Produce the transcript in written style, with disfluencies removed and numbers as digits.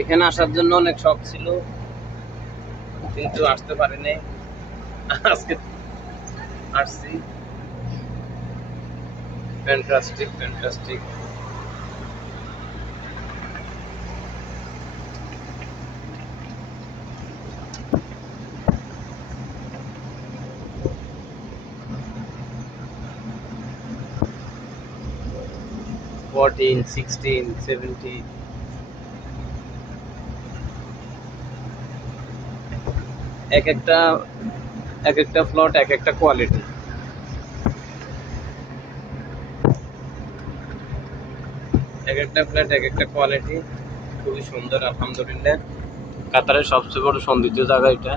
এখানে আসার জন্য অনেক শখ ছিল, কিন্তু আসতে পারিনি। আজকে আসছি। Fantastic fantastic. ফোরটিন, 16, 17। এক একটা ফ্লট এক একটা কোয়ালিটি। এক একটা ফ্ল্যাট এক একটা কোয়ালিটি। খুবই সুন্দর, আলহামদুলিল্লাহ। কাতারের সবচেয়ে বড় সৌন্দর্য জায়গা এটা।